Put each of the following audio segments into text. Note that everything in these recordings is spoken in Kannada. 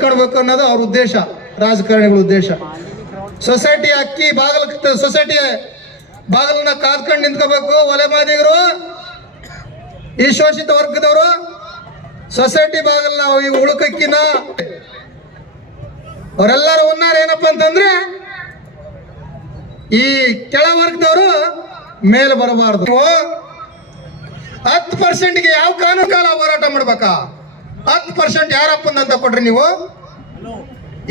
ನಿಂತ್ಕೊಳ್ಬೇಕು ಅನ್ನೋದು ಅವ್ರ ಉದ್ದೇಶ, ರಾಜಕಾರಣಿಗಳ ಉದ್ದೇಶ. ಸೊಸೈಟಿ ಅಕ್ಕಿ ಸೊಸೈಟಿ ಬಾಗಿಲನ್ನ ಕಾದ್ಕೊಂಡು ನಿಂತ್ಕೋಬೇಕು. ಒಲೆ ಮಾದಿಗರು, ಈ ಶೋಷಿತ ವರ್ಗದವರು ಸೊಸೈಟಿ ಬಾಗಿಲನ್ನ ಈ ಉಳುಕಕ್ಕಿನ ಅವರೆಲ್ಲರೂ ಉನ್ನಾರ ಏನಪ್ಪ ಅಂತಂದ್ರೆ ಈ ಕೆಳ ವರ್ಗದವರು ಮೇಲೆ ಬರಬಾರ್ದು. 10%ಗೆ ಯಾವ ಕಾನೂನು ಕಾಲ ಹೋರಾಟ ಮಾಡ್ಬೇಕಾ? 10% ಯಾರಪ್ಪಂದಂತ ಕೊಟ್ರಿ ನೀವು?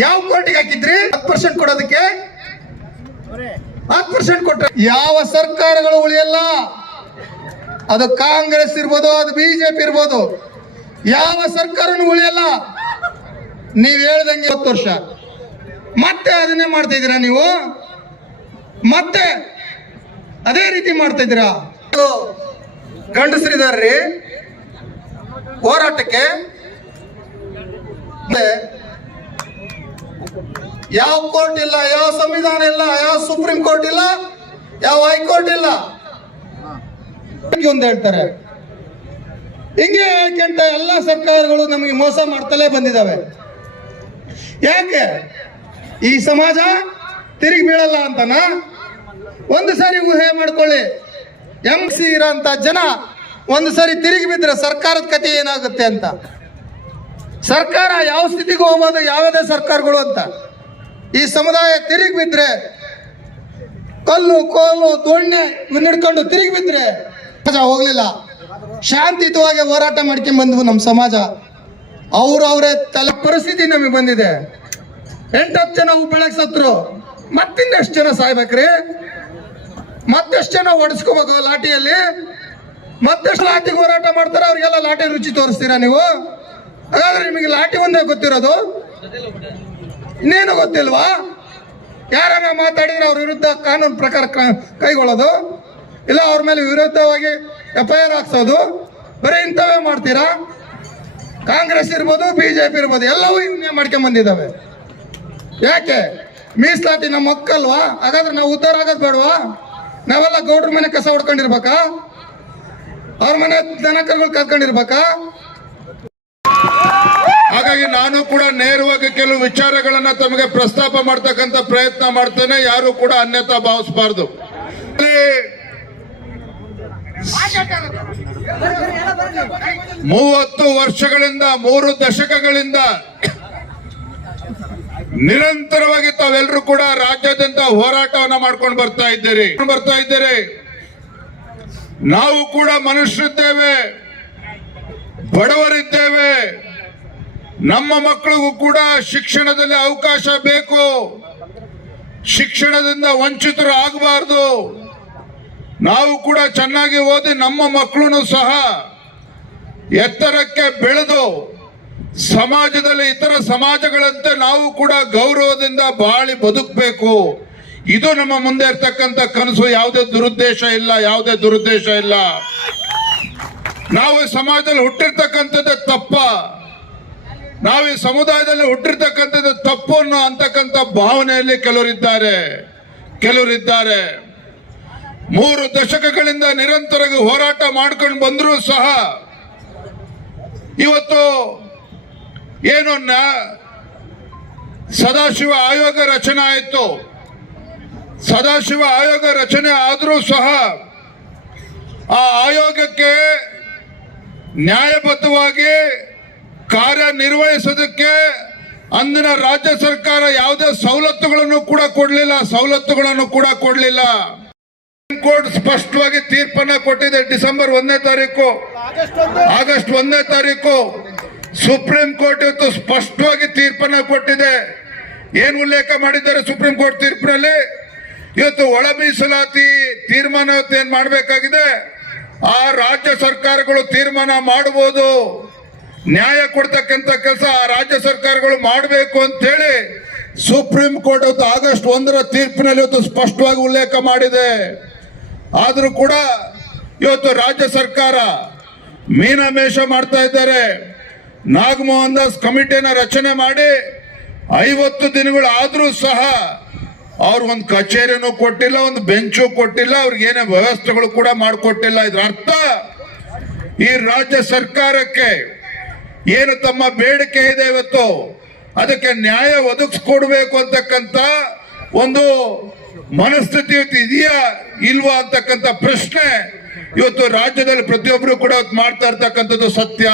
ಯಾವ ಕೋರ್ಟಿಗೆ ಹಾಕಿದ್ರಿ 10% ಕೊಡೋದಕ್ಕೆ? 10% ಕೊಟ್ರೆ ಯಾವ ಸರ್ಕಾರಗಳು ಉಳಿಯಲ್ಲ. ಅದು ಕಾಂಗ್ರೆಸ್ ಇರ್ಬೋದು, ಅದು ಬಿಜೆಪಿ ಇರ್ಬೋದು, ಯಾವ ಸರ್ಕಾರನೂ ಉಳಿಯಲ್ಲ. ನೀವ್ ಹೇಳ್ದಂಗೆ 10 ವರ್ಷ ಮತ್ತೆ ಅದನ್ನೇ ಮಾಡ್ತಾ ಇದ್ದೀರಾ ನೀವು, ಮತ್ತೆ ಅದೇ ರೀತಿ ಮಾಡ್ತಾ ಇದ್ದೀರಾ. ಗಂಡಸರಿದಾರ್ರಿ ಹೋರಾಟಕ್ಕೆ. ಯಾವ ಕೋರ್ಟ್ ಇಲ್ಲ, ಯಾವ ಸಂವಿಧಾನ ಇಲ್ಲ, ಯಾವ ಸುಪ್ರೀಂ ಕೋರ್ಟ್ ಇಲ್ಲ, ಯಾವ ಹೈಕೋರ್ಟ್ ಇಲ್ಲ. ಒಂದು ಹೇಳ್ತಾರೆ ಹಿಂಗೆ ಯಾಕೆಂತ ಎಲ್ಲ ಸರ್ಕಾರಗಳು ನಮಗೆ ಮೋಸ ಮಾಡ್ತಲೇ ಬಂದಿದ್ದಾವೆ. ಯಾಕೆ? ಈ ಸಮಾಜ ತಿರುಗಿ ಬೀಳಲ್ಲ ಅಂತನ? ಒಂದು ಸಾರಿ ಊಹೆ ಮಾಡ್ಕೊಳ್ಳಿ, MC ಇರೋಂಥ ಜನ ಒಂದು ಸಾರಿ ತಿರುಗಿ ಬಿದ್ರೆ ಸರ್ಕಾರದ ಕಥೆ ಏನಾಗುತ್ತೆ ಅಂತ. ಸರ್ಕಾರ ಯಾವ ಸ್ಥಿತಿಗೂ ಹೋಗ್ಬೋದು, ಯಾವುದೇ ಸರ್ಕಾರಗಳು ಅಂತ. ಈ ಸಮುದಾಯ ತಿರುಗಿ ಬಿದ್ರೆ, ಕಲ್ಲು ಕೋಲು ದೊಣ್ಣೆ ಹಿಡ್ಕೊಂಡು ತಿರುಗಿ ಬಿದ್ರೆ ಸಮಾಜ ಹೋಗ್ಲಿಲ್ಲ. ಶಾಂತಿಯುತವಾಗಿ ಹೋರಾಟ ಮಾಡ್ಕೊಂಡ್ ಬಂದ್ವು ನಮ್ಮ ಸಮಾಜ. ಅವರೇ ತಲೆ ಪರಿಸ್ಥಿತಿ ನಮಗೆ ಬಂದಿದೆ. 8-10 ಜನ ಬೆಳಗ್ಗೆ ಸತ್ರು, ಮತ್ತಿಂದೆಷ್ಟು ಜನ ಸಾಯ್ಬೇಕ್ರಿ? ಮತ್ತೆಷ್ಟು ಜನ ಓಡಿಸ್ಕೋಬೇಕು ಲಾಠಿಯಲ್ಲಿ? ಮತ್ತೆಷ್ಟು ಲಾಠಿಗೆ ಹೋರಾಟ ಮಾಡ್ತಾರೆ? ಅವ್ರಿಗೆಲ್ಲ ಲಾಠಿ ರುಚಿ ತೋರಿಸ್ತೀರಾ ನೀವು? ಹಾಗಾದ್ರೆ ನಿಮಗೆ ಲಾಠಿ ಒಂದೇ ಗೊತ್ತಿರೋದು, ಇನ್ನೇನು ಗೊತ್ತಿಲ್ವಾ? ಯಾರನ್ನ ಮಾತಾಡಿದ್ರೆ ಅವ್ರ ವಿರುದ್ಧ ಕಾನೂನು ಪ್ರಕಾರ ಕೈಗೊಳ್ಳೋದು, ಇಲ್ಲ ಅವ್ರ ಮೇಲೆ ವಿರುದ್ಧವಾಗಿ FIR ಹಾಕ್ಸೋದು, ಬರೀ ಇಂಥವೇ ಮಾಡ್ತೀರಾ. ಕಾಂಗ್ರೆಸ್ ಇರ್ಬೋದು, ಬಿಜೆಪಿ ಇರ್ಬೋದು, ಎಲ್ಲವೂ ಇವನ್ನೇ ಮಾಡ್ಕೊಂಡ್ ಬಂದಿದ್ದಾವೆ. ಯಾಕೆ? ಮೀಸಲಾತಿ ನಮ್ಮ ಹಕ್ಕಲ್ವಾ? ಹಾಗಾದ್ರೆ ನಾವು ಉದ್ಧಾರ ಆಗೋದು ಬೇಡವಾ? ನಾವೆಲ್ಲ ಗೌಡ್ರ ಮನೆ ಕಸ ಹೊಡ್ಕೊಂಡಿರ್ಬೇಕಾ? ಅವ್ರ ಮನೆ ದನಕರುಗಳು ಕದ್ಕೊಂಡಿರ್ಬೇಕಾ? ಹಾಗಾಗಿ ನಾನು ಕೂಡ ನೇರವಾಗಿ ಕೆಲವು ವಿಚಾರಗಳನ್ನ ತಮಗೆ ಪ್ರಸ್ತಾಪ ಮಾಡ್ತಕ್ಕಂಥ ಪ್ರಯತ್ನ ಮಾಡ್ತೇನೆ. ಯಾರು ಕೂಡ ಅನ್ಯತಾ ಭಾವಿಸಬಾರ್ದು. 30 ವರ್ಷಗಳಿಂದ, 3 ದಶಕಗಳಿಂದ ನಿರಂತರವಾಗಿ ತಾವೆಲ್ಲರೂ ಕೂಡ ರಾಜ್ಯಾದ್ಯಂತ ಹೋರಾಟವನ್ನ ಮಾಡ್ಕೊಂಡು ಬರ್ತಾ ಇದ್ದೀರಿ. ನಾವು ಕೂಡ ಮನುಷ್ಯರಿದ್ದೇವೆ, ಬಡವರಿದ್ದೇವೆ. ನಮ್ಮ ಮಕ್ಕಳಿಗೂ ಕೂಡ ಶಿಕ್ಷಣದಲ್ಲಿ ಅವಕಾಶ ಬೇಕು. ಶಿಕ್ಷಣದಿಂದ ವಂಚಿತರು ಆಗಬಾರ್ದು. ನಾವು ಕೂಡ ಚೆನ್ನಾಗಿ ಓದಿ ನಮ್ಮ ಮಕ್ಕಳನ್ನು ಸಹ ಎತ್ತರಕ್ಕೆ ಬೆಳೆದು ಸಮಾಜದಲ್ಲಿ ಇತರ ಸಮಾಜಗಳಂತೆ ನಾವು ಕೂಡ ಗೌರವದಿಂದ ಬಾಳಿ ಬದುಕಬೇಕು. ಇದು ನಮ್ಮ ಮುಂದೆ ಇರ್ತಕ್ಕಂಥ ಕನಸು. ಯಾವುದೇ ದುರುದ್ದೇಶ ಇಲ್ಲ. ನಾವು ಈ ಸಮಾಜದಲ್ಲಿ ಹುಟ್ಟಿರ್ತಕ್ಕಂಥದ್ದೇ ತಪ್ಪ, ನಾವು ಈ ಸಮುದಾಯದಲ್ಲಿ ಹುಟ್ಟಿರ್ತಕ್ಕಂಥದ್ದು ತಪ್ಪು ಅಂತಕ್ಕಂಥ ಭಾವನೆಯಲ್ಲಿ ಕೆಲವರಿದ್ದಾರೆ. 3 ದಶಕಗಳಿಂದ ನಿರಂತರವಾಗಿ ಹೋರಾಟ ಮಾಡ್ಕೊಂಡು ಬಂದರೂ ಸಹ ಇವತ್ತು ಏನು ಸದಾಶಿವ ಆಯೋಗ ರಚನೆ ಆಯಿತು. ಸದಾಶಿವ ಆಯೋಗ ರಚನೆ ಆದರೂ ಸಹ ಆ ಆಯೋಗಕ್ಕೆ ನ್ಯಾಯಬದ್ಧವಾಗಿ ಕಾರ್ಯನಿರ್ವಹಿಸೋದಕ್ಕೆ ಅಂದಿನ ರಾಜ್ಯ ಸರ್ಕಾರ ಯಾವುದೇ ಸವಲತ್ತುಗಳನ್ನು ಕೂಡ ಕೊಡಲಿಲ್ಲ. ಕೋರ್ಟ್ ಸ್ಪಷ್ಟವಾಗಿ ತೀರ್ಪನ್ನ ಕೊಟ್ಟಿದೆ. ಡಿಸೆಂಬರ್ 1ನೇ ತಾರೀಕು, ಆಗಸ್ಟ್ 1ನೇ ತಾರೀಕು ಸುಪ್ರೀಂ ಕೋರ್ಟ್ ಇವತ್ತು ಸ್ಪಷ್ಟವಾಗಿ ತೀರ್ಪನ್ನ ಕೊಟ್ಟಿದೆ. ಏನು ಉಲ್ಲೇಖ ಮಾಡಿದ್ದಾರೆ ಸುಪ್ರೀಂ ಕೋರ್ಟ್ ತೀರ್ಪಿನಲ್ಲಿ? ಇವತ್ತು ಒಳ ಮೀಸಲಾತಿ ತೀರ್ಮಾನ ಏನ್ ಮಾಡಬೇಕಾಗಿದೆ, ಆ ರಾಜ್ಯ ಸರ್ಕಾರಗಳು ತೀರ್ಮಾನ ಮಾಡಬಹುದು. ನ್ಯಾಯ ಕೊಡ್ತಕ್ಕಂಥ ಕೆಲಸ ಆ ರಾಜ್ಯ ಸರ್ಕಾರಗಳು ಮಾಡಬೇಕು ಅಂತ ಹೇಳಿ ಸುಪ್ರೀಂ ಕೋರ್ಟ್ ಇವತ್ತು ಆಗಸ್ಟ್ 1ರ ತೀರ್ಪಿನಲ್ಲಿ ಇವತ್ತು ಸ್ಪಷ್ಟವಾಗಿ ಉಲ್ಲೇಖ ಮಾಡಿದೆ. ಆದ್ರೂ ಕೂಡ ಇವತ್ತು ರಾಜ್ಯ ಸರ್ಕಾರ ಮೀನಮೇಷ ಮಾಡ್ತಾ ಇದ್ದಾರೆ. ನಾಗಮೋಹನ್ ದಾಸ್ ಕಮಿಟಿಯನ್ನ ರಚನೆ ಮಾಡಿ 50 ದಿನಗಳು ಆದ್ರೂ ಸಹ ಅವ್ರಿಗೊಂದು ಕಚೇರಿನೂ ಕೊಟ್ಟಿಲ್ಲ, ಒಂದು ಬೆಂಚು ಕೊಟ್ಟಿಲ್ಲ, ಅವ್ರಿಗೆ ಏನೇ ವ್ಯವಸ್ಥೆಗಳು ಕೂಡ ಮಾಡಿಕೊಟ್ಟಿಲ್ಲ. ಇದ್ರ ಅರ್ಥ ಈ ರಾಜ್ಯ ಸರ್ಕಾರಕ್ಕೆ ಏನು ತಮ್ಮ ಬೇಡಿಕೆ ಇದೆ ಇವತ್ತು ಅದಕ್ಕೆ ನ್ಯಾಯ ಒದಗಿಸ್ಕೊಡ್ಬೇಕು ಅಂತಕ್ಕಂಥ ಒಂದು ಮನಸ್ಥಿತಿ ಇದೆಯಾ ಇಲ್ವಾ ಅಂತಕ್ಕಂಥ ಪ್ರಶ್ನೆ ಇವತ್ತು ರಾಜ್ಯದಲ್ಲಿ ಪ್ರತಿಯೊಬ್ಬರು ಕೂಡ ಮಾಡ್ತಾ ಇರ್ತಕ್ಕಂಥದ್ದು ಸತ್ಯ.